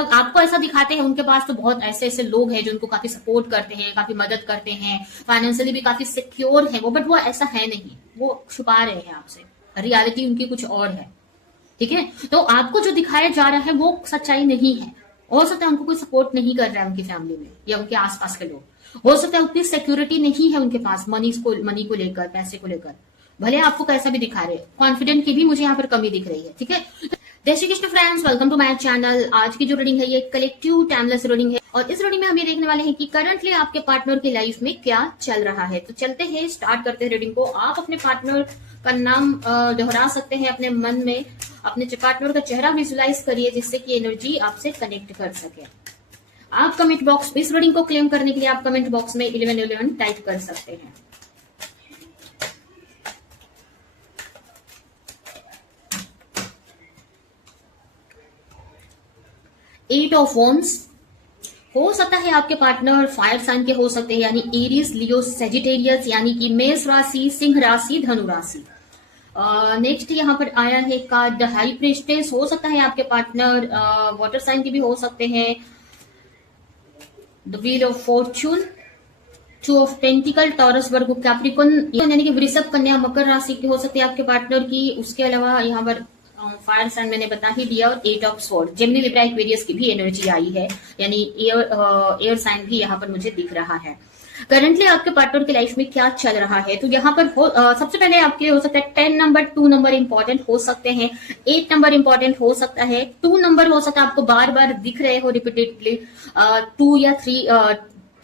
लगभग आपको ऐसा दिखाते हैं उनके पास तो बहुत ऐसे ऐसे लोग हैं जो उनको काफी सपोर्ट करते हैं, काफी मदद करते हैं, फाइनेंशियली भी काफी सिक्योर है वो, बट वो ऐसा है नहीं, वो छुपा रहे हैं आपसे, रियलिटी उनकी कुछ और है। ठीक है, तो आपको जो दिखाया जा रहा है वो सच्चाई नहीं है। हो सकता है उनको कोई सपोर्ट नहीं कर रहा है उनकी फैमिली में या उनके आसपास के लोग, हो सकता है उतनी सिक्योरिटी नहीं है उनके पास मनी को लेकर, पैसे को लेकर, भले आपको कैसा भी दिखा रहे, कॉन्फिडेंट की भी मुझे यहाँ पर कमी दिख रही है। ठीक है, जय Shri Krishna friends, welcome to my channel. आज की जो रीडिंग है ये कलेक्टिव टाइमलेस रीडिंग है और इस रीडिंग में हम ये देखने वाले हैं कि करंटली आपके पार्टनर की लाइफ में क्या चल रहा है। तो चलते हैं, स्टार्ट करते हैं रीडिंग को। आप अपने पार्टनर का नाम दोहरा सकते हैं अपने मन में, अपने पार्टनर का चेहरा विजुलाइज करिए जिससे कि एनर्जी आपसे कनेक्ट कर सके। आप कमेंट बॉक्स, इस रीडिंग को क्लेम करने के लिए आप कमेंट बॉक्स में 1111 टाइप कर सकते हैं। एट ऑफ वॉन्ड्स, हो सकता है आपके पार्टनर फायर साइन के हो सकते हैं, यानी एरीज, लियो, सेजिटेरियस, यानी कि मेष राशि, सिंह राशि, धनु राशि। नेक्स्ट यहाँ पर आया है कार्ड हाई प्रीस्टेस, हो सकता है आपके पार्टनर वाटर साइन के भी हो सकते हैं। The wheel of Fortune, two of pentacle, taurus, Virgo, Capricorn, यानी कि वृषभ, कन्या, मकर राशि के हो सकते हैं आपके पार्टनर की। उसके अलावा यहाँ पर फायर साइन मैंने बता ही दिया, और eight of swords, Gemini, Libra, Aquarius की भी एनर्जी आई है, यानी एयर साइन भी यहाँ पर मुझे दिख रहा है। करंटली आपके पार्टनर की लाइफ में क्या चल रहा है, तो यहाँ पर सबसे पहले आपके हो सकता है 10 नंबर, 2 नंबर इंपॉर्टेंट हो सकते हैं, 8 नंबर इंपॉर्टेंट हो सकता है, 2 नंबर हो सकता है आपको बार बार दिख रहे हो रिपीटेडली, 2 या 3,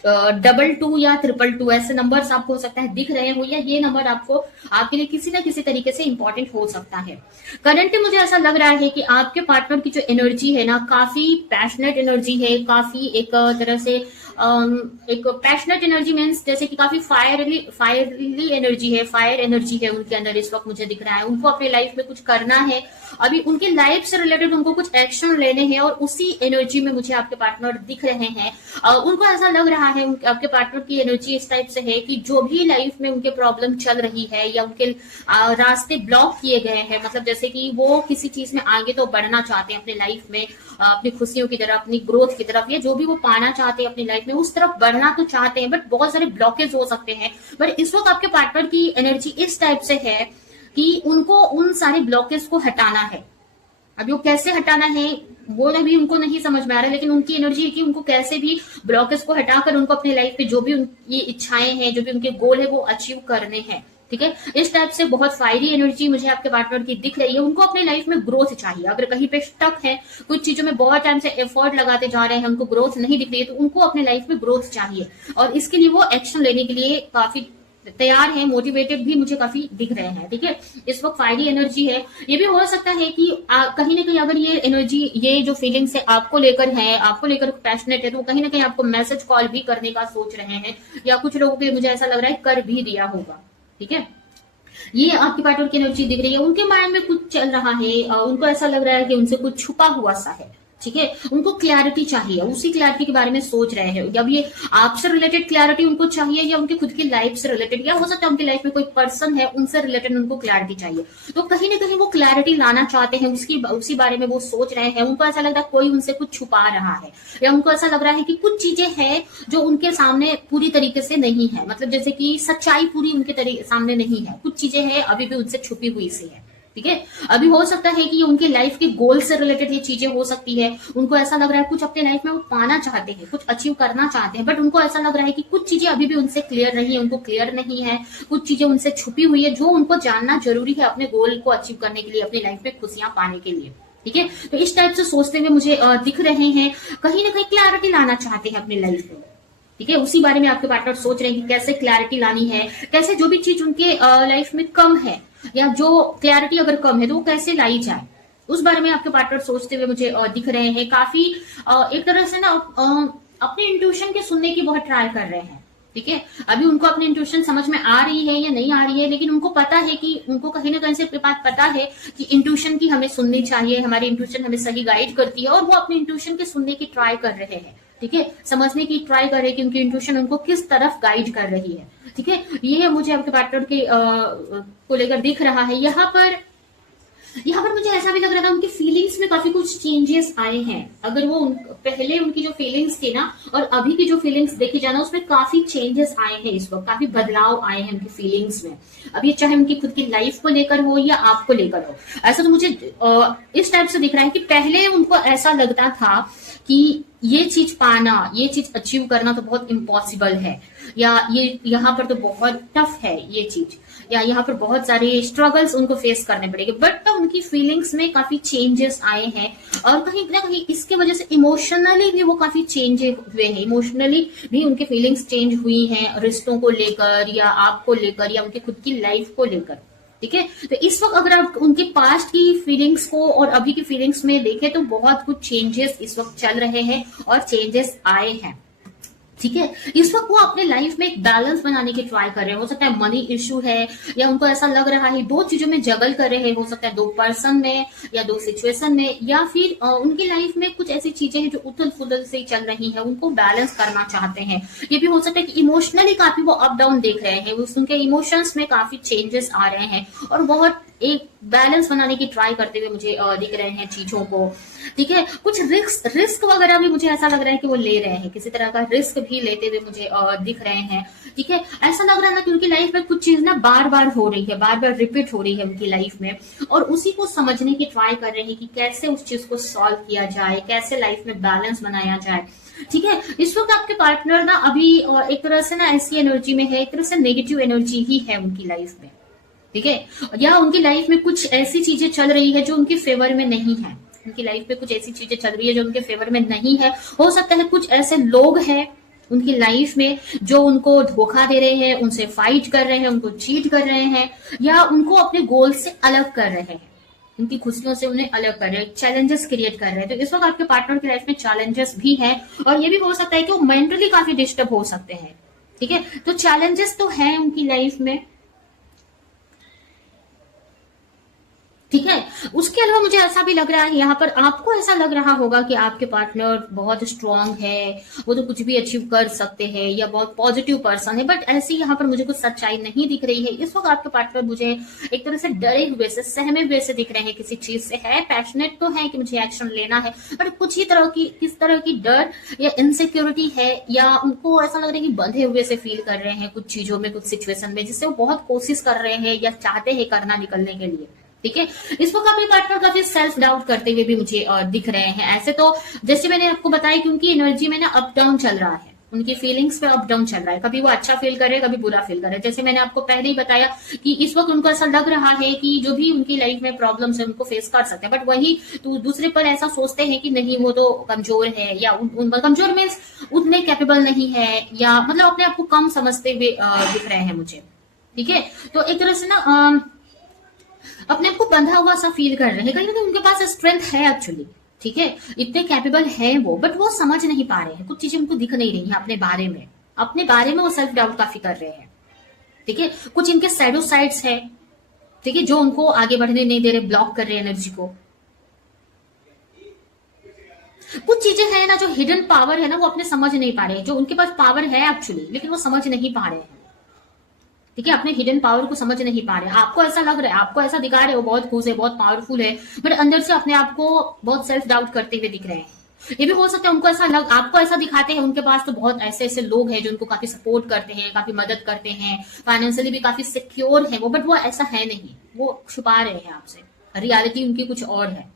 222 या 222 ऐसे नंबर्स आपको हो सकता है दिख रहे हो, या ये नंबर आपको आपके लिए किसी ना किसी तरीके से इंपॉर्टेंट हो सकता है। करंटली मुझे ऐसा लग रहा है कि आपके पार्टनर की जो एनर्जी है ना, काफी पैशनेट एनर्जी है, काफी एक तरह से एक पैशनेट एनर्जी मीन्स जैसे कि काफी फायरली एनर्जी है, फायर एनर्जी है उनके अंदर इस वक्त मुझे दिख रहा है। उनको अपनी लाइफ में कुछ करना है, अभी उनकी लाइफ से रिलेटेड उनको कुछ एक्शन लेने हैं, और उसी एनर्जी में मुझे आपके पार्टनर दिख रहे हैं। उनको ऐसा लग रहा है, आपके पार्टनर की एनर्जी इस टाइप से है कि जो भी लाइफ में उनके प्रॉब्लम चल रही है या उनके रास्ते ब्लॉक किए गए हैं, मतलब जैसे कि वो किसी चीज में आगे तो बढ़ना चाहते हैं अपनी लाइफ में, अपनी खुशियों की तरफ, अपनी ग्रोथ की तरफ, या जो भी वो पाना चाहते हैं अपनी लाइफ में उस तरफ बढ़ना तो चाहते हैं, बट बहुत सारे ब्लॉकेज हो सकते हैं। बट इस वक्त आपके पार्टनर की एनर्जी इस टाइप से है कि उनको उन सारे ब्लॉकेज को हटाना है। अभी वो कैसे हटाना है वो अभी उनको नहीं समझ में आ रहा है, लेकिन उनकी एनर्जी है कि उनको कैसे भी ब्लॉकेज को हटाकर उनको अपनी लाइफ में जो भी उनकी इच्छाएं हैं, जो भी उनके गोल है वो अचीव करने हैं। ठीक है, इस टाइप से बहुत फायरी एनर्जी मुझे आपके पार्टनर की दिख रही है। उनको अपनी लाइफ में ग्रोथ चाहिए, अगर कहीं पे स्टक है, कुछ चीजों में बहुत टाइम से एफर्ट लगाते जा रहे हैं, उनको ग्रोथ नहीं दिख रही है, तो उनको अपने लाइफ में ग्रोथ चाहिए, और इसके लिए वो एक्शन लेने के लिए काफी तैयार है, मोटिवेटेड भी मुझे काफी दिख रहे हैं। ठीक है, इस वक्त फायरी एनर्जी है। ये भी हो सकता है कि कहीं ना कहीं अगर ये एनर्जी, ये जो फीलिंग्स है आपको लेकर है, आपको लेकर पैशनेट है, तो कहीं ना कहीं आपको मैसेज कॉल भी करने का सोच रहे हैं, या कुछ लोगों के मुझे ऐसा लग रहा है कर भी दिया होगा। ठीक है, ये आपकी पार्टनर की एनर्जी दिख रही है। उनके माइंड में कुछ चल रहा है, उनको ऐसा लग रहा है कि उनसे कुछ छुपा हुआ सा है। ठीक है, उनको क्लैरिटी चाहिए, उसी क्लैरिटी के बारे में सोच रहे हैं। जब ये आपसे रिलेटेड क्लैरिटी उनको चाहिए, या उनकी खुद की लाइफ से रिलेटेड, या हो सकता है उनकी लाइफ में कोई पर्सन है उनसे रिलेटेड उनको क्लैरिटी चाहिए, तो कहीं ना कहीं वो क्लैरिटी लाना चाहते हैं, उसी बारे में वो सोच रहे हैं। उनको ऐसा लग रहा है कोई उनसे कुछ छुपा रहा है, या उनको ऐसा लग रहा है कि कुछ चीजें हैं जो उनके सामने पूरी तरीके से नहीं है, मतलब जैसे कि सच्चाई पूरी उनके सामने नहीं है, कुछ चीजें हैं अभी भी उनसे छुपी हुई सी है। ठीक है, अभी हो सकता है कि उनके लाइफ के गोल से रिलेटेड ये चीजें हो सकती है। उनको ऐसा लग रहा है कुछ अपने लाइफ में वो पाना चाहते हैं, कुछ अचीव करना चाहते हैं, बट उनको ऐसा लग रहा है कि कुछ चीजें अभी भी उनसे क्लियर नहीं है, उनको क्लियर नहीं है, कुछ चीजें उनसे छुपी हुई है जो उनको जानना जरूरी है अपने गोल को अचीव करने के लिए, अपनी लाइफ में खुशियां पाने के लिए। ठीक है, तो इस टाइप से सोचते हुए मुझे दिख रहे हैं, कहीं ना कहीं क्लैरिटी लाना चाहते हैं अपनी लाइफ में। ठीक है, उसी बारे में आपके पार्टनर सोच रहे हैं कि कैसे क्लैरिटी लानी है, कैसे जो भी चीज उनके लाइफ में कम है, या जो क्लैरिटी अगर कम है तो वो कैसे लाई जाए, उस बारे में आपके पार्टनर सोचते हुए मुझे दिख रहे हैं। काफी एक तरह से ना अपने इंट्यूशन के सुनने की बहुत ट्राई कर रहे हैं। ठीक है, अभी उनको अपनी इंट्यूशन समझ में आ रही है या नहीं आ रही है, लेकिन उनको पता है कि उनको कहीं ना कहीं से बात पता है कि इंट्यूशन की हमें सुननी चाहिए, हमारी इंट्यूशन हमें सही गाइड करती है, और वो अपने इंट्यूशन के सुनने की ट्राई कर रहे हैं। ठीक है, समझने की ट्राई कर रहे हैं कि उनकी इंट्यूशन उनको किस तरफ गाइड कर रही है। ठीक है, ये मुझे आपके पार्टनर के को लेकर दिख रहा है। यहाँ पर यहाँ पर मुझे ऐसा भी लग रहा था उनकी फीलिंग्स में काफी कुछ चेंजेस आए हैं। अगर वो पहले उनकी जो फीलिंग्स थी ना और अभी की जो फीलिंग्स देखी जाना उसमें काफी चेंजेस आए हैं, इस वक्त काफी बदलाव आए हैं उनकी फीलिंग्स में। अभी चाहे उनकी खुद की लाइफ को लेकर हो या आपको लेकर हो, ऐसा तो मुझे इस टाइप से दिख रहा है कि पहले उनको ऐसा लगता था कि ये चीज पाना, ये चीज अचीव करना तो बहुत इम्पॉसिबल है, या ये यहाँ पर तो बहुत टफ है ये चीज, या यहाँ पर बहुत सारे स्ट्रगल्स उनको फेस करने पड़ेंगे। बट तो उनकी फीलिंग्स में काफी चेंजेस आए हैं और कहीं ना कहीं इसके वजह से इमोशनली भी वो काफी चेंज हुए हैं। इमोशनली भी उनके फीलिंग्स चेंज हुई हैं, रिश्तों को लेकर या आपको लेकर या उनकी खुद की लाइफ को लेकर। ठीक है, तो इस वक्त अगर आप उनके पास्ट की फीलिंग्स को और अभी की फीलिंग्स में देखें तो बहुत कुछ चेंजेस इस वक्त चल रहे हैं और चेंजेस आए हैं। ठीक है, इस वक्त वो अपने लाइफ में एक बैलेंस बनाने की ट्राई कर रहे हैं। हो सकता है मनी इश्यू है या उनको ऐसा लग रहा है दो चीजों में जगल कर रहे हैं, हो सकता है दो पर्सन में या दो सिचुएशन में, या फिर उनकी लाइफ में कुछ ऐसी चीजें हैं जो उथल पुथल से चल रही हैं, उनको बैलेंस करना चाहते हैं। ये भी हो सकता है कि इमोशनली काफी वो अप डाउन देख रहे हैं, उनके इमोशंस में काफी चेंजेस आ रहे हैं और बहुत एक बैलेंस बनाने की ट्राई करते हुए मुझे दिख रहे हैं चीजों को। ठीक है, कुछ रिस्क वगैरह भी मुझे ऐसा लग रहा है कि वो ले रहे हैं, किसी तरह का रिस्क भी लेते हुए मुझे दिख रहे हैं। ठीक है, ऐसा लग रहा है ना कि उनकी लाइफ में कुछ चीज ना बार बार हो रही है, बार बार रिपीट हो रही है उनकी लाइफ में, और उसी को समझने की ट्राई कर रहे हैं कि कैसे उस चीज को सॉल्व किया जाए, कैसे लाइफ में बैलेंस बनाया जाए। ठीक है, इस वक्त आपके पार्टनर ना अभी एक तरह से ना ऐसी एनर्जी में है, एक तरह से नेगेटिव एनर्जी ही है उनकी लाइफ में। ठीक है, या उनकी लाइफ में कुछ ऐसी चीजें चल रही है जो उनके फेवर में नहीं है, उनकी लाइफ में कुछ ऐसी चीजें चल रही है जो उनके फेवर में नहीं है। हो सकता है कुछ ऐसे लोग हैं उनकी लाइफ में जो उनको धोखा दे रहे हैं, उनसे फाइट कर रहे हैं, उनको चीट कर रहे हैं, या उनको अपने गोल से अलग कर रहे हैं, उनकी खुशियों से उन्हें अलग कर रहे हैं, चैलेंजेस क्रिएट कर रहे हैं। तो इस वक्त आपके पार्टनर की लाइफ में चैलेंजेस भी है और ये भी हो सकता है कि वो मेंटली काफी डिस्टर्ब हो सकते हैं। ठीक है, तो चैलेंजेस तो है उनकी लाइफ में। ठीक है, उसके अलावा मुझे ऐसा भी लग रहा है यहाँ पर आपको ऐसा लग रहा होगा कि आपके पार्टनर बहुत स्ट्रांग है, वो तो कुछ भी अचीव कर सकते हैं या बहुत पॉजिटिव पर्सन है, बट ऐसी यहाँ पर मुझे कुछ सच्चाई नहीं दिख रही है। इस वक्त आपके पार्टनर मुझे एक तरह से डरे हुए से, सहमे हुए से दिख रहे हैं, किसी चीज से है, पैशनेट तो है कि मुझे एक्शन लेना है, बट कुछ ही तरह की किस तरह की डर या इनसिक्योरिटी है, या उनको ऐसा लग रहा है कि बंधे हुए से फील कर रहे हैं कुछ चीजों में, कुछ सिचुएशन में, जिससे वो बहुत कोशिश कर रहे हैं या चाहते हैं करना, निकलने के लिए। ठीक है, इस वक्त अपने पार्टनर काफी सेल्फ डाउट करते हुए भी मुझे दिख रहे हैं। ऐसे तो जैसे मैंने आपको बताया कि उनकी एनर्जी में ना अप डाउन चल रहा है, उनकी फीलिंग्स पे अप डाउन चल रहा है, कभी वो अच्छा फील कर रहे हैं, कभी बुरा फील कर रहे हैं। जैसे मैंने आपको पहले ही बताया कि इस वक्त उनको ऐसा लग रहा है कि जो भी उनकी लाइफ में प्रॉब्लम्स है उनको फेस कर सकते हैं, बट वही तो दूसरे पर ऐसा सोचते हैं कि नहीं वो तो कमजोर है, या कमजोर मीन्स उतने कैपेबल नहीं है, या मतलब अपने आप को कम समझते हुए दिख रहे हैं मुझे। ठीक है, तो एक तरह से ना अपने आप को बंधा हुआ सा फील कर रहे हैं, कहीं ना कहीं उनके पास स्ट्रेंथ है एक्चुअली। ठीक है, इतने कैपेबल है वो, बट वो समझ नहीं पा रहे हैं, कुछ चीजें उनको दिख नहीं रही है अपने बारे में, अपने बारे में वो सेल्फ डाउट काफी कर रहे हैं। ठीक है, कुछ इनके सैडो साइड्स है, ठीक है, जो उनको आगे बढ़ने नहीं दे रहे, ब्लॉक कर रहे हैं एनर्जी को। कुछ चीजें हैं ना जो हिडन पावर है ना, वो अपने समझ नहीं पा रहे हैं, जो उनके पास पावर है एक्चुअली, लेकिन वो समझ नहीं पा रहे हैं। ठीक है, अपने हिडन पावर को समझ नहीं पा रहे। आपको ऐसा लग रहा है, आपको ऐसा दिखा रहे हो बहुत खुश है, बहुत पावरफुल है, बट अंदर से अपने आप को बहुत सेल्फ डाउट करते हुए दिख रहे हैं। ये भी हो सकता है उनको ऐसा आपको ऐसा दिखाते हैं उनके पास तो बहुत ऐसे ऐसे लोग हैं जो उनको काफी सपोर्ट करते हैं, काफी मदद करते हैं, फाइनेंशियली भी काफी सिक्योर है वो, बट वो ऐसा है नहीं, वो छुपा रहे हैं आपसे, रियलिटी उनकी कुछ और है।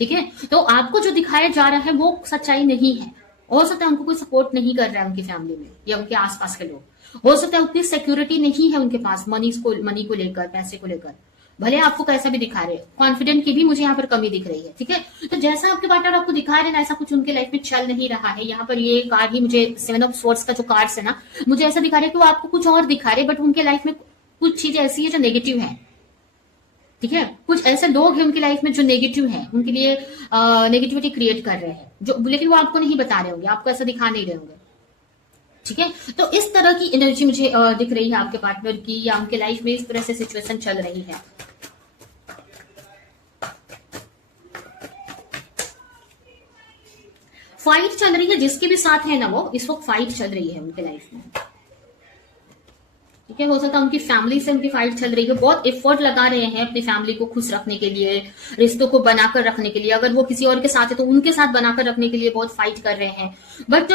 ठीक है, तो आपको जो दिखाया जा रहा है वो सच्चाई नहीं है। हो सकता है उनको कोई सपोर्ट नहीं कर रहा है उनकी फैमिली में या उनके आसपास के लोग, हो सकता है उतनी सिक्योरिटी नहीं है उनके पास मनी को लेकर, पैसे को लेकर, भले आपको कैसा भी दिखा रहे, कॉन्फिडेंट की भी मुझे यहाँ पर कमी दिख रही है। ठीक है, तो जैसा आपके पार्टनर आपको दिखा रहे हैं ना, ऐसा कुछ उनके लाइफ में चल नहीं रहा है। यहाँ पर ये कार्ड ही मुझे 7 ऑफ स्वॉर्ड्स का जो कार्ड्स है ना, मुझे ऐसा दिखा रहे हैं कि वो आपको कुछ और दिखा रहे, बट उनके लाइफ में कुछ चीजें ऐसी है जो नेगेटिव है। ठीक है, कुछ ऐसे लोग हैं उनकी लाइफ में जो नेगेटिव हैं, उनके लिए नेगेटिविटी क्रिएट कर रहे हैं, जो लेकिन वो आपको नहीं बता रहे होंगे, आपको ऐसा दिखा नहीं रहे होंगे। ठीक है, तो इस तरह की एनर्जी मुझे दिख रही है आपके पार्टनर की, या उनके लाइफ में इस तरह से सिचुएशन चल रही है। फाइट चल रही है, जिसके भी साथ है ना वो, इस वक्त फाइट चल रही है उनके लाइफ में। ठीक ठीक है। हो सकता है उनकी फैमिली से उनकी फाइट चल रही है, बहुत एफर्ट लगा रहे हैं अपनी फैमिली को खुश रखने के लिए, रिश्तों को बनाकर रखने के लिए। अगर वो किसी और के साथ है तो उनके साथ बनाकर रखने के लिए बहुत फाइट कर रहे हैं, बट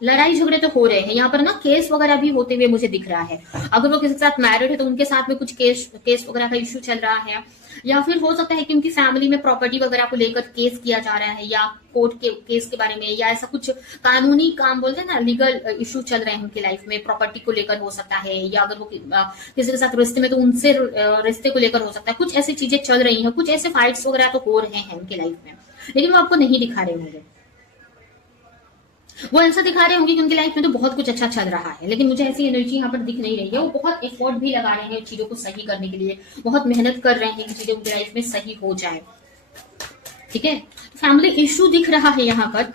लड़ाई झगड़े तो हो रहे हैं। यहाँ पर ना केस वगैरह भी होते हुए मुझे दिख रहा है। अगर वो किसी के साथ मैरिड है तो उनके साथ में कुछ केस वगैरह का इश्यू चल रहा है, या फिर हो सकता है कि उनकी फैमिली में प्रॉपर्टी वगैरह को लेकर केस किया जा रहा है, या कोर्ट के केस के बारे में, या ऐसा कुछ कानूनी काम बोलते हैं ना, लीगल इश्यू चल रहे हैं उनकी लाइफ में, प्रॉपर्टी को लेकर हो सकता है, या अगर वो किसी के साथ रिश्ते में तो उनसे रिश्ते को लेकर हो सकता है। कुछ ऐसी चीजें चल रही हैं, कुछ ऐसे फाइट्स वगैरह तो हो रहे हैं उनकी लाइफ में, लेकिन वो आपको नहीं दिखा रहे होंगे। वो ऐसा दिखा रहे होंगे कि उनकी लाइफ में तो बहुत कुछ अच्छा चल रहा है, लेकिन मुझे ऐसी एनर्जी यहाँ पर दिख नहीं रही है। वो बहुत एफर्ट भी लगा रहे हैं चीजों को सही करने के लिए, बहुत मेहनत कर रहे हैं कि चीजें उनकी लाइफ में सही हो जाए, ठीक है। फैमिली इश्यू दिख रहा है यहाँ पर।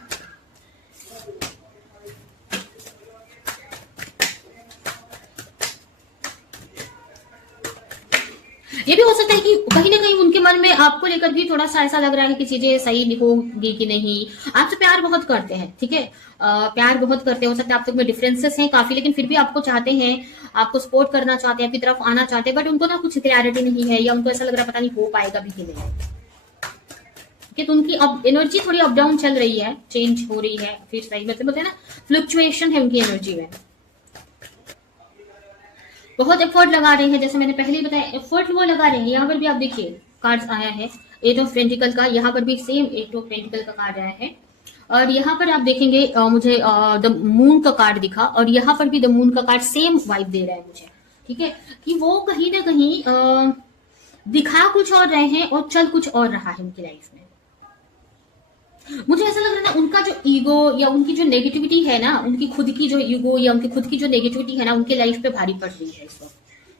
ये भी हो सकता है कि कहीं ना कहीं उनके मन में आपको लेकर भी थोड़ा सा ऐसा लग रहा है कि चीजें सही होगी कि नहीं। आपसे प्यार बहुत करते हैं, ठीक है, प्यार बहुत करते हैं। हो सकता है आप तक में डिफरेंसेस हैं काफी, लेकिन फिर भी आपको चाहते हैं, आपको सपोर्ट करना चाहते हैं, आपकी तरफ आना चाहते हैं, बट उनको ना कुछ क्लैरिटी नहीं है, या उनको ऐसा लग रहा है पता नहीं हो पाएगा भी कि नहीं, ठीक है। तो उनकी अब एनर्जी थोड़ी अप डाउन चल रही है, चेंज हो रही है, फिर सही मतलब बोलते हैं ना, फ्लक्चुएशन है उनकी एनर्जी में। बहुत एफर्ट लगा रहे हैं, जैसे मैंने पहले ही बताया, एफर्ट वो लगा रहे हैं। यहाँ पर भी आप देखिए कार्ड्स आया है एट ऑफ पेंटिकल का, यहाँ पर भी सेम एट ऑफ पेंटिकल का कार्ड आया है, और यहाँ पर आप देखेंगे मुझे द मून का कार्ड दिखा, और यहाँ पर भी द मून का कार्ड सेम वाइब दे रहा है मुझे, ठीक है, कि वो कहीं ना कहीं दिखा कुछ और रहे हैं और चल कुछ और रहा है उनकी लाइफ में। मुझे ऐसा लग रहा है ना, उनका जो ईगो या उनकी जो नेगेटिविटी है ना, उनकी खुद की जो ईगो या उनकी खुद की जो नेगेटिविटी है ना, उनके लाइफ पे भारी पड़ रही है इस वक्त,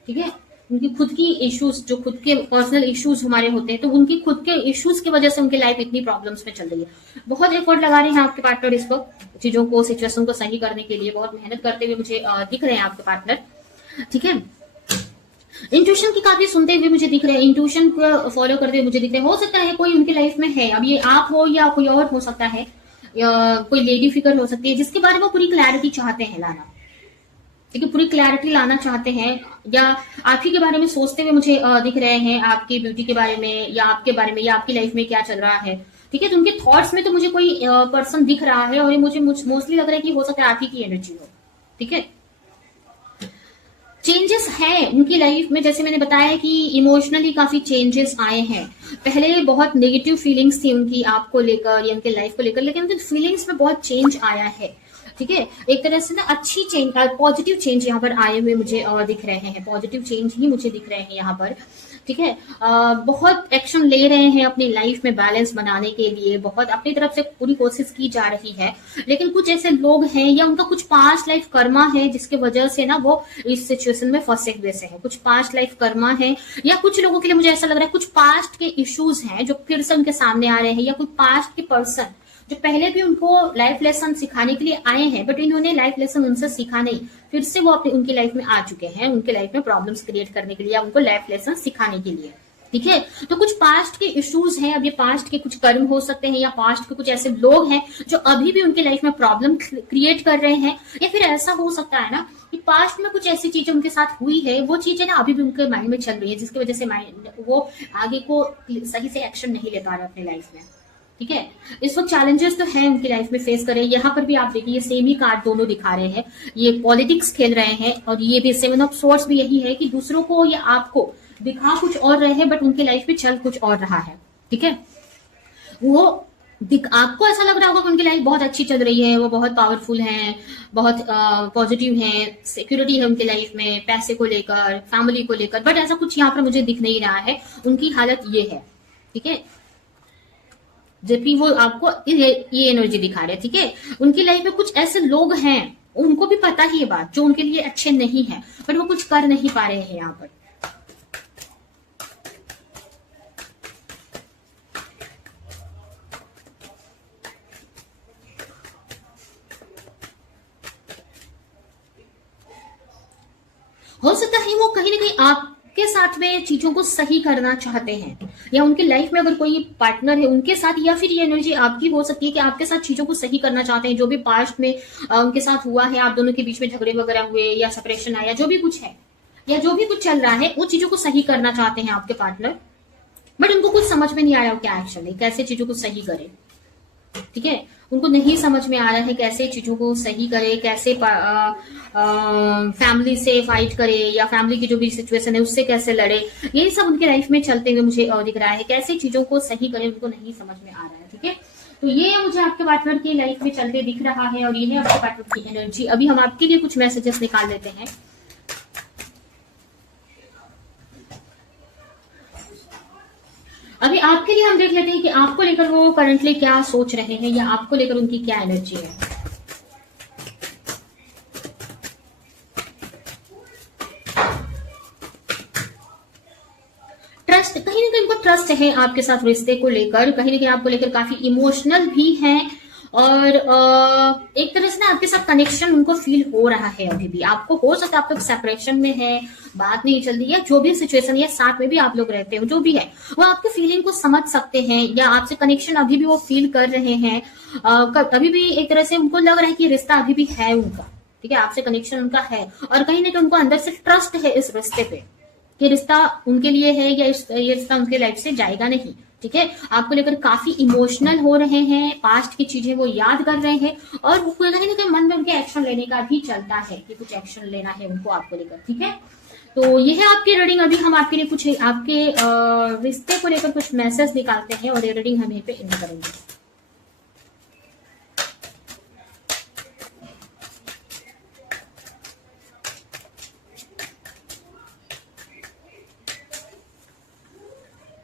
ठीक है। उनकी खुद की इश्यूज, जो खुद के पर्सनल इश्यूज हमारे होते हैं, तो उनकी खुद के इश्यूज की वजह से उनकी लाइफ इतनी प्रॉब्लम्स में चल रही है। बहुत एफर्ट लगा रहे हैं आपके पार्टनर इस वक्त चीजों को, सिचुएशन को सही करने के लिए, बहुत मेहनत करते हुए मुझे दिख रहे हैं आपके पार्टनर, ठीक है। इंट्यूशन की काफी सुनते हुए मुझे दिख रहे हैं, इंट्यूशन को फॉलो करते हुए मुझे दिख रहे हैं। हो सकता है कोई उनकी लाइफ में है, अब ये आप हो या कोई और हो सकता है, या कोई लेडी फिगर हो सकती है जिसके बारे में वो पूरी क्लैरिटी चाहते हैं लाना, ठीक है, पूरी क्लैरिटी लाना चाहते हैं, या आप ही के बारे में सोचते हुए मुझे दिख रहे हैं, आपकी ब्यूटी के बारे में, या आपके बारे में, या आपकी लाइफ में क्या चल रहा है, ठीक है। तो उनके थॉट्स में तो मुझे कोई पर्सन दिख रहा है, और ये मुझे मोस्टली लग रहा है कि हो सकता है आप ही की एनर्जी हो, ठीक है। चेंजेस है उनकी लाइफ में, जैसे मैंने बताया कि इमोशनली काफी चेंजेस आए हैं। पहले बहुत नेगेटिव फीलिंग्स थी उनकी आपको लेकर या उनके लाइफ को लेकर, लेकिन उनकी फीलिंग्स में बहुत चेंज आया है, ठीक है। एक तरह से ना अच्छी चेंज, पॉजिटिव चेंज यहाँ पर आए हुए मुझे दिख रहे हैं, पॉजिटिव चेंज ही मुझे दिख रहे हैं यहाँ पर, ठीक है। बहुत एक्शन ले रहे हैं अपनी लाइफ में बैलेंस बनाने के लिए, बहुत अपनी तरफ से पूरी कोशिश की जा रही है, लेकिन कुछ ऐसे लोग हैं या उनका कुछ पास्ट लाइफ कर्मा है जिसके वजह से ना वो इस सिचुएशन में फंसे हुए से है। कुछ पास्ट लाइफ कर्मा है, या कुछ लोगों के लिए मुझे ऐसा लग रहा है कुछ पास्ट के इश्यूज हैं जो फिर से उनके सामने आ रहे हैं, या कुछ पास्ट के पर्सन जो पहले भी उनको लाइफ लेसन सिखाने के लिए आए हैं, बट इन्होंने लाइफ लेसन उनसे सीखा नहीं, फिर से वो अपनी उनकी लाइफ में आ चुके हैं, उनके लाइफ में प्रॉब्लम्स क्रिएट करने के लिए, उनको लाइफ लेसन सिखाने के लिए, ठीक है। तो कुछ पास्ट के इश्यूज हैं, अब ये पास्ट के कुछ कर्म हो सकते हैं, या पास्ट के कुछ ऐसे लोग हैं जो अभी भी उनके लाइफ में प्रॉब्लम क्रिएट कर रहे हैं, या फिर ऐसा हो सकता है ना कि पास्ट में कुछ ऐसी चीजें उनके साथ हुई है, वो चीजें ना अभी भी उनके माइंड में चल रही है, जिसकी वजह से माइंड वो आगे को सही से एक्शन नहीं ले पा रहे अपनी लाइफ में, ठीक है। इस वक्त चैलेंजेस तो है उनकी लाइफ में फेस कर रहे हैं। यहाँ पर भी आप देखिए सेम ही कार्ड दोनों दिखा रहे हैं, ये पॉलिटिक्स खेल रहे हैं, और ये भी सेवन ऑफ सोर्ड्स भी यही है कि दूसरों को या आपको दिखा कुछ और रहे हैं, बट उनकी लाइफ में चल कुछ और रहा है, ठीक है। वो आपको ऐसा लग रहा होगा कि उनकी लाइफ बहुत अच्छी चल रही है, वो बहुत पावरफुल हैं, बहुत पॉजिटिव हैं, सिक्योरिटी है उनकी लाइफ में, पैसे को लेकर, फैमिली को लेकर, बट ऐसा कुछ यहाँ पर मुझे दिख नहीं रहा है। उनकी हालत ये है, ठीक है, जबकि वो आपको ये एनर्जी दिखा रहे हैं, ठीक है। उनकी लाइफ में कुछ ऐसे लोग हैं, उनको भी पता ही ये बात, जो उनके लिए अच्छे नहीं है, बट वो कुछ कर नहीं पा रहे हैं यहाँ पर। हो सकता है वो कहीं ना कहीं आपके साथ में चीजों को सही करना चाहते हैं, या उनके लाइफ में अगर कोई पार्टनर है उनके साथ, या फिर ये एनर्जी आपकी हो सकती है कि आपके साथ चीजों को सही करना चाहते हैं, जो भी पास्ट में उनके साथ हुआ है, आप दोनों के बीच में झगड़े वगैरह हुए या सेपरेशन आया, जो भी कुछ है या जो भी कुछ चल रहा है, वो चीजों को सही करना चाहते हैं आपके पार्टनर, बट उनको कुछ समझ में नहीं आ रहा क्या एक्शन है, कैसे चीजों को सही करे। ठीक है, उनको नहीं समझ में आ रहा है कैसे चीजों को सही करे, कैसे फैमिली से फाइट करे, या फैमिली की जो भी सिचुएशन है उससे कैसे लड़े, ये सब उनके लाइफ में चलते हुए मुझे दिख रहा है। कैसे चीजों को सही करे उनको नहीं समझ में आ रहा है। ठीक है, तो ये मुझे आपके पार्टनर की लाइफ में चलते दिख रहा है, और ये है आपके पार्टनर की एनर्जी। अभी हम आपके लिए कुछ मैसेजेस निकाल लेते हैं। अभी आपके लिए हम देख लेते हैं कि आपको लेकर वो करंटली क्या सोच रहे हैं, या आपको लेकर उनकी क्या एनर्जी है। ट्रस्ट, कहीं ना कहीं उनको ट्रस्ट है आपके साथ रिश्ते को लेकर, कहीं ना कहीं आपको लेकर काफी इमोशनल भी है, और एक तरह से ना आपके साथ कनेक्शन उनको फील हो रहा है। अभी भी आपको हो सकता है आप लोग सेपरेशन में है, बात नहीं चल रही है, जो भी सिचुएशन है, साथ में भी आप लोग रहते हो, जो भी है वो आपके फीलिंग को समझ सकते हैं, या आपसे कनेक्शन अभी भी वो फील कर रहे हैं। अभी भी एक तरह से उनको लग रहा है कि रिश्ता अभी भी है उनका। ठीक है, आपसे कनेक्शन उनका है, और कहीं ना कहीं उनको अंदर से ट्रस्ट है इस रिश्ते पे कि रिश्ता उनके लिए है, या ये रिश्ता उनके लाइफ से जाएगा नहीं। ठीक है, आपको लेकर काफी इमोशनल हो रहे हैं, पास्ट की चीजें वो याद कर रहे हैं, और कहीं ना कहीं मन में उनके एक्शन लेने का भी चलता है कि कुछ एक्शन लेना है उनको आपको लेकर। ठीक है, तो ये है आपकी रीडिंग। अभी हम आपके लिए कुछ आपके रिश्ते को लेकर कुछ मैसेज निकालते हैं, और ये रीडिंग हम यहीं पे एंड करेंगे।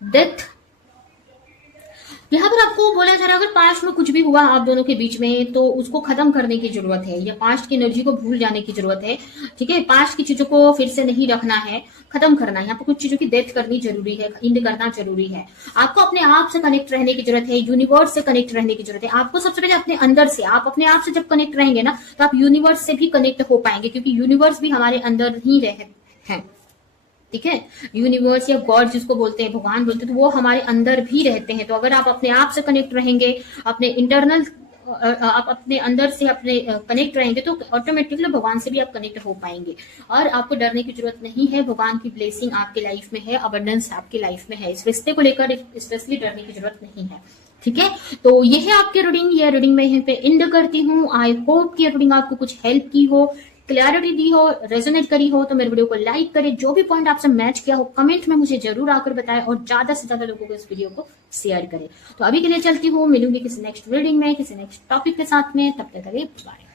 डेथ, यहाँ पर आपको बोला जा रहा है अगर पास्ट में कुछ भी हुआ आप दोनों के बीच में तो उसको खत्म करने की जरूरत है, या पास्ट की एनर्जी को भूल जाने की जरूरत है। ठीक है, पास्ट की चीजों को फिर से नहीं रखना है, खत्म करना है। यहाँ पर कुछ चीजों की डेथ करनी जरूरी है, इंड करना जरूरी है। आपको अपने आप से कनेक्ट रहने की जरूरत है, यूनिवर्स से कनेक्ट रहने की जरूरत है। आपको सबसे पहले अपने अंदर से, आप अपने आप से जब कनेक्ट रहेंगे ना तो आप यूनिवर्स से भी कनेक्ट हो पाएंगे, क्योंकि यूनिवर्स भी हमारे अंदर ही रहे हैं। ठीक है, यूनिवर्स या गॉड जिसको बोलते हैं, भगवान बोलते हैं, तो वो हमारे अंदर भी रहते हैं। तो अगर आप अपने आप से कनेक्ट रहेंगे, अपने इंटरनल आप अपने अंदर से अपने कनेक्ट रहेंगे, तो ऑटोमेटिकली भगवान से भी आप कनेक्ट हो पाएंगे, और आपको डरने की जरूरत नहीं है। भगवान की ब्लेसिंग आपके लाइफ में है, अबंडेंस आपकी लाइफ में है। इस रिश्ते को लेकर स्पेशली डरने की जरूरत नहीं है। ठीक है, तो ये है आपकी रीडिंग। ये रीडिंग मैं यहीं पे एंड करती हूँ। आई होप कि रीडिंग आपको कुछ हेल्प की हो, क्लैरिटी दी हो, रेजोनेट करी हो। तो मेरे वीडियो को लाइक करें, जो भी पॉइंट आपसे मैच किया हो कमेंट में मुझे जरूर आकर बताएं, और ज्यादा से ज्यादा लोगों को इस वीडियो को शेयर करें। तो अभी के लिए चलती हूँ, मिलूंगी किसी नेक्स्ट रीडिंग में, किसी नेक्स्ट टॉपिक के साथ में। तब तक के लिए बाय।